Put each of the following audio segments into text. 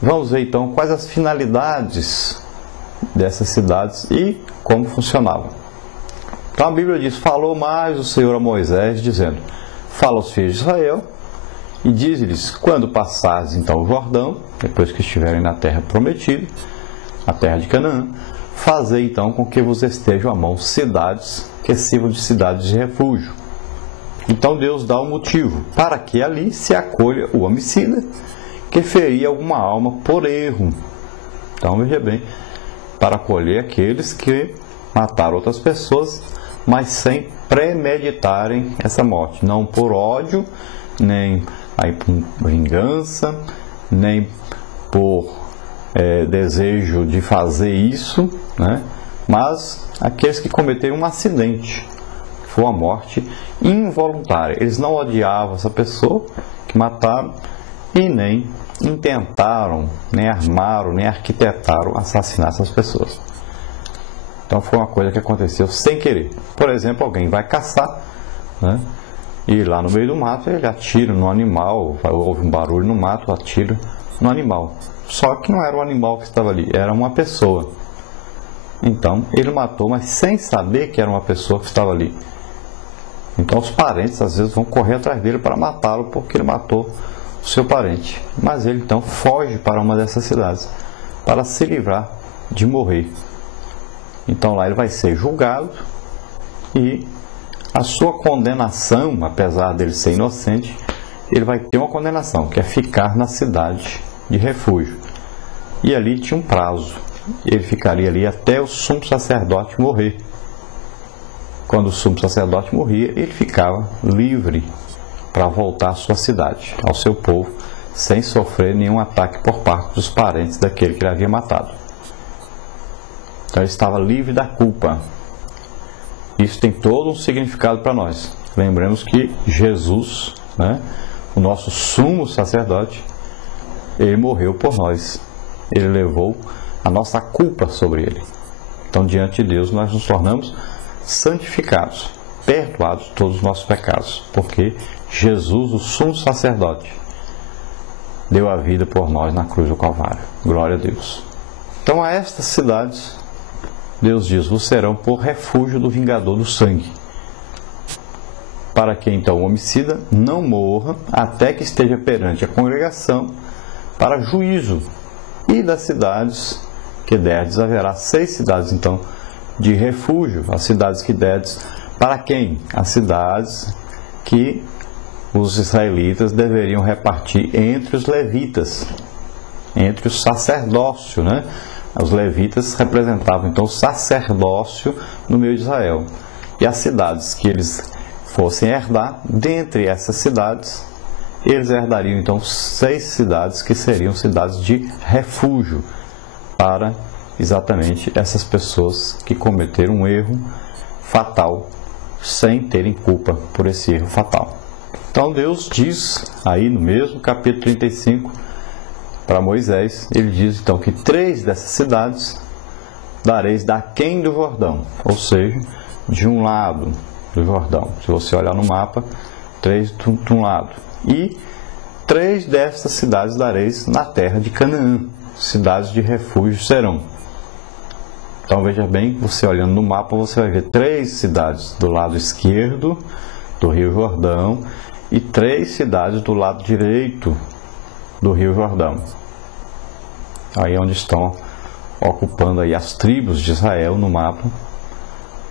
Vamos ver então quais as finalidades dessas cidades e como funcionavam. Então a Bíblia diz: falou mais o Senhor a Moisés, dizendo: fala aos filhos de Israel e diz-lhes: quando passares então o Jordão, depois que estiverem na terra prometida, a terra de Canaã, fazei então com que vos estejam à mão cidades que sirvam de cidades de refúgio. Então Deus dá um motivo para que ali se acolha o homicida que feria alguma alma por erro. Então veja bem, para acolher aqueles que mataram outras pessoas, mas sem premeditarem essa morte, não por ódio, nem por vingança, nem por desejo de fazer isso, né? Mas aqueles que cometeram um acidente, que foi uma morte involuntária. Eles não odiavam essa pessoa que mataram e nem intentaram, nem armaram, nem arquitetaram assassinar essas pessoas. Então foi uma coisa que aconteceu sem querer. Por exemplo, alguém vai caçar, né? E lá no meio do mato ele atira no animal, houve um barulho no mato, atira no animal. Só que não era o animal que estava ali, era uma pessoa. Então ele matou, mas sem saber que era uma pessoa que estava ali. Então os parentes às vezes vão correr atrás dele para matá-lo porque ele matou o seu parente. Mas ele então foge para uma dessas cidades para se livrar de morrer. Então lá ele vai ser julgado e a sua condenação, apesar dele ser inocente, ele vai ter uma condenação, que é ficar na cidade de refúgio. E ali tinha um prazo. Ele ficaria ali até o sumo sacerdote morrer. Quando o sumo sacerdote morria, ele ficava livre para voltar à sua cidade, ao seu povo, sem sofrer nenhum ataque por parte dos parentes daquele que ele havia matado. Então ele estava livre da culpa. Isso tem todo um significado para nós. Lembremos que Jesus, né, o nosso sumo sacerdote, ele morreu por nós. Ele levou a nossa culpa sobre ele. Então, diante de Deus, nós nos tornamos santificados, perdoados todos os nossos pecados, porque Jesus, o sumo sacerdote, deu a vida por nós na cruz do Calvário. Glória a Deus. Então, a estas cidades, Deus diz: vos serão por refúgio do vingador do sangue, para que então o homicida não morra até que esteja perante a congregação para juízo. E das cidades que derdes, haverá 6 cidades então de refúgio. As cidades que derdes, para quem? As cidades que os israelitas deveriam repartir entre os levitas, entre o sacerdócio, né? Os levitas representavam então o sacerdócio no meio de Israel. E as cidades que eles fossem herdar, dentre essas cidades, eles herdariam então 6 cidades que seriam cidades de refúgio para exatamente essas pessoas que cometeram um erro fatal sem terem culpa por esse erro fatal. Então Deus diz aí no mesmo capítulo 35 para Moisés, ele diz então que 3 dessas cidades dareis daquém do Jordão, ou seja, de um lado do Jordão. Se você olhar no mapa, 3 de um lado. E 3 dessas cidades dareis na terra de Canaã, cidades de refúgio serão. Então veja bem, você olhando no mapa, você vai ver 3 cidades do lado esquerdo do Rio Jordão e 3 cidades do lado direito do Rio Jordão. Aí é onde estão ocupando aí as tribos de Israel no mapa.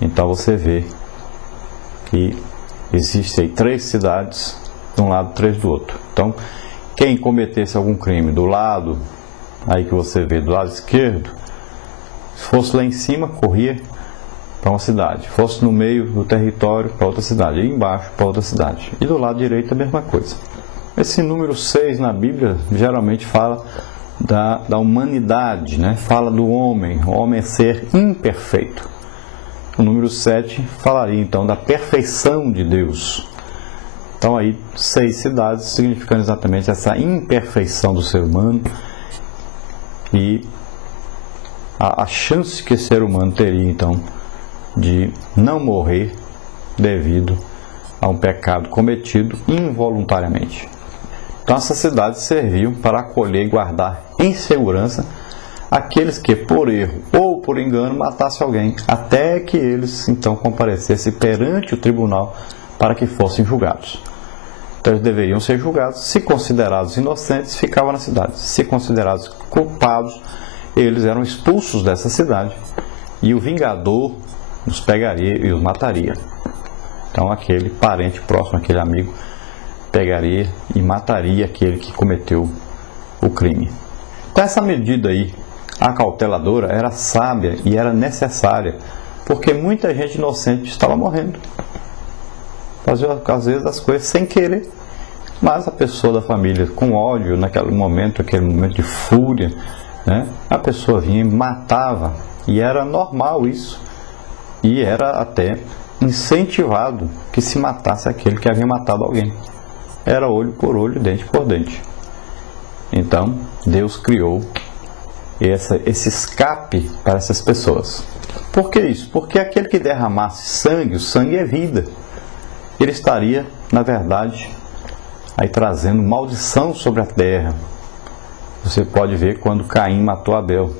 Então você vê que existem aí 3 cidades de um lado, 3 do outro. Então, quem cometesse algum crime do lado, aí que você vê do lado esquerdo, se fosse lá em cima, corria para uma cidade. Fosse no meio do território, para outra cidade. E embaixo, para outra cidade. E do lado direito, a mesma coisa. Esse número 6 na Bíblia, geralmente fala da humanidade, né? Fala do homem, o homem é ser imperfeito. O número 7 falaria, então, da perfeição de Deus. Então aí 6 cidades significando exatamente essa imperfeição do ser humano e a chance que esse ser humano teria então de não morrer devido a um pecado cometido involuntariamente. Então essas cidades serviam para acolher e guardar em segurança aqueles que, por erro ou por engano, matassem alguém, até que eles então comparecessem perante o tribunal para que fossem julgados. Então eles deveriam ser julgados. Se considerados inocentes, ficavam na cidade. Se considerados culpados, eles eram expulsos dessa cidade e o vingador os pegaria e os mataria. Então aquele parente próximo, aquele amigo, pegaria e mataria aquele que cometeu o crime. Então essa medida aí, acauteladora, era sábia e era necessária, porque muita gente inocente estava morrendo. Fazia às vezes as coisas sem querer, mas a pessoa da família com ódio naquele momento de fúria, né? A pessoa vinha e matava, e era normal isso, e era até incentivado que se matasse aquele que havia matado alguém. Era olho por olho, dente por dente. Então Deus criou esse escape para essas pessoas. Por que isso? Porque aquele que derramasse sangue, o sangue é vida, ele estaria, na verdade, aí trazendo maldição sobre a terra. Você pode ver quando Caim matou Abel,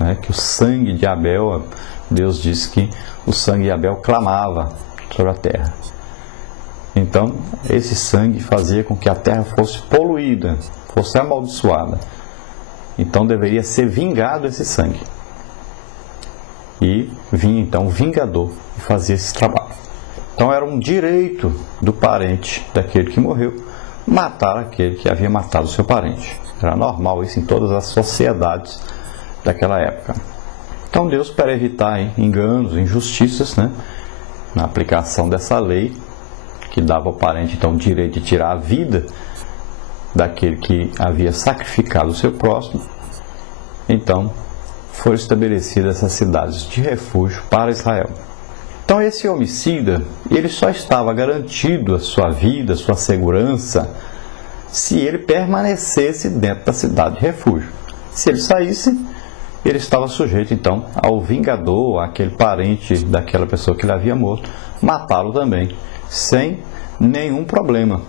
né? Que o sangue de Abel, Deus disse que o sangue de Abel clamava sobre a terra. Então, esse sangue fazia com que a terra fosse poluída, fosse amaldiçoada. Então, deveria ser vingado esse sangue. E vinha então o vingador e fazia esse trabalho. Então, era um direito do parente daquele que morreu matar aquele que havia matado o seu parente. Era normal isso em todas as sociedades daquela época. Então Deus, para evitar enganos, injustiças, né, na aplicação dessa lei, que dava ao parente então o direito de tirar a vida daquele que havia sacrificado o seu próximo, então foram estabelecidas essas cidades de refúgio para Israel. Então esse homicida, ele só estava garantido a sua vida, a sua segurança, se ele permanecesse dentro da cidade de refúgio. Se ele saísse, ele estava sujeito então ao vingador, àquele parente daquela pessoa que ele havia morto, matá-lo também, sem nenhum problema.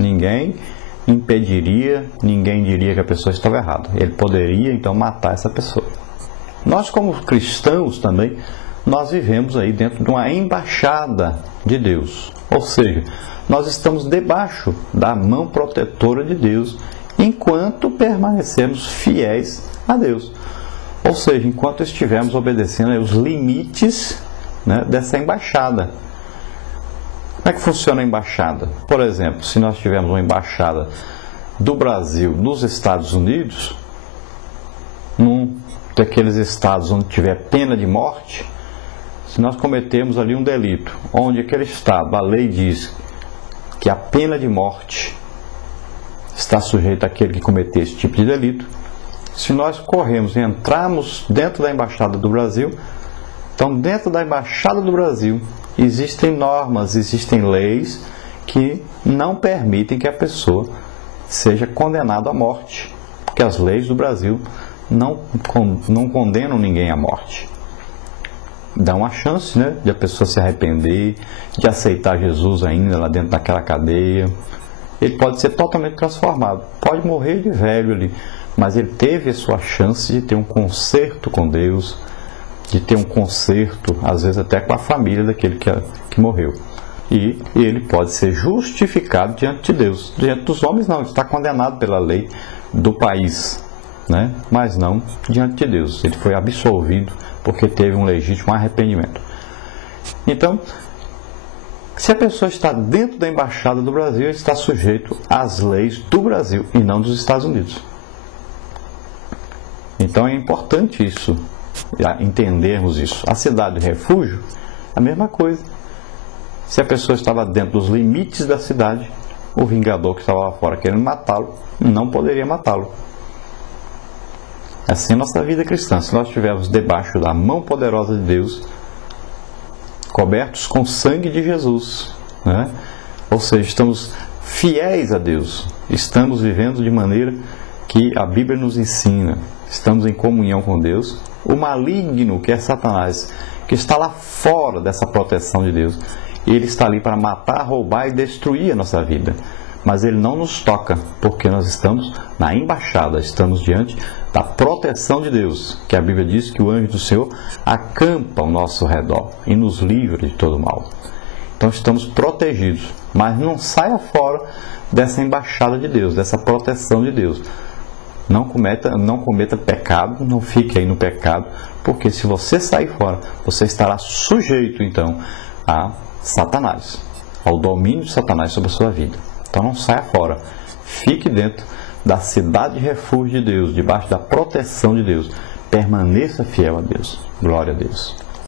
Ninguém impediria, ninguém diria que a pessoa estava errada. Ele poderia então matar essa pessoa. Nós, como cristãos também, nós vivemos aí dentro de uma embaixada de Deus. Ou seja, nós estamos debaixo da mão protetora de Deus enquanto permanecemos fiéis a Deus. Ou seja, enquanto estivermos obedecendo os limites, né, dessa embaixada. Como é que funciona a embaixada? Por exemplo, se nós tivermos uma embaixada do Brasil nos Estados Unidos, num daqueles estados onde tiver pena de morte, se nós cometemos ali um delito, onde aquele estado, a lei diz que a pena de morte está sujeita àquele que cometer esse tipo de delito, se nós corremos e entrarmos dentro da Embaixada do Brasil, então dentro da Embaixada do Brasil existem normas, existem leis que não permitem que a pessoa seja condenada à morte, porque as leis do Brasil não condenam ninguém à morte. Dá uma chance, né, de a pessoa se arrepender, de aceitar Jesus ainda lá dentro daquela cadeia. Ele pode ser totalmente transformado, pode morrer de velho ali, mas ele teve a sua chance de ter um conserto com Deus, de ter um conserto, às vezes até com a família daquele que morreu. E ele pode ser justificado diante de Deus. Diante dos homens não, ele está condenado pela lei do país, né? Mas não diante de Deus. Ele foi absolvido porque teve um legítimo arrependimento. Então, se a pessoa está dentro da Embaixada do Brasil, está sujeito às leis do Brasil e não dos Estados Unidos. Então é importante isso, entendermos isso. A cidade de refúgio, a mesma coisa. Se a pessoa estava dentro dos limites da cidade, o vingador que estava lá fora querendo matá-lo, não poderia matá-lo. Assim é a nossa vida cristã. Se nós estivermos debaixo da mão poderosa de Deus, cobertos com o sangue de Jesus, né? Ou seja, estamos fiéis a Deus, estamos vivendo de maneira que a Bíblia nos ensina, estamos em comunhão com Deus. O maligno, que é Satanás, que está lá fora dessa proteção de Deus, ele está ali para matar, roubar e destruir a nossa vida. mas ele não nos toca, porque nós estamos na embaixada, estamos diante da proteção de Deus, que a Bíblia diz que o anjo do Senhor acampa ao nosso redor e nos livra de todo mal. Então estamos protegidos, mas não saia fora dessa embaixada de Deus, dessa proteção de Deus. Não cometa pecado, não fique aí no pecado, porque se você sair fora, você estará sujeito então a Satanás, ao domínio de Satanás sobre a sua vida. Então não saia fora, fique dentro da cidade de refúgio de Deus, debaixo da proteção de Deus. Permaneça fiel a Deus. Glória a Deus.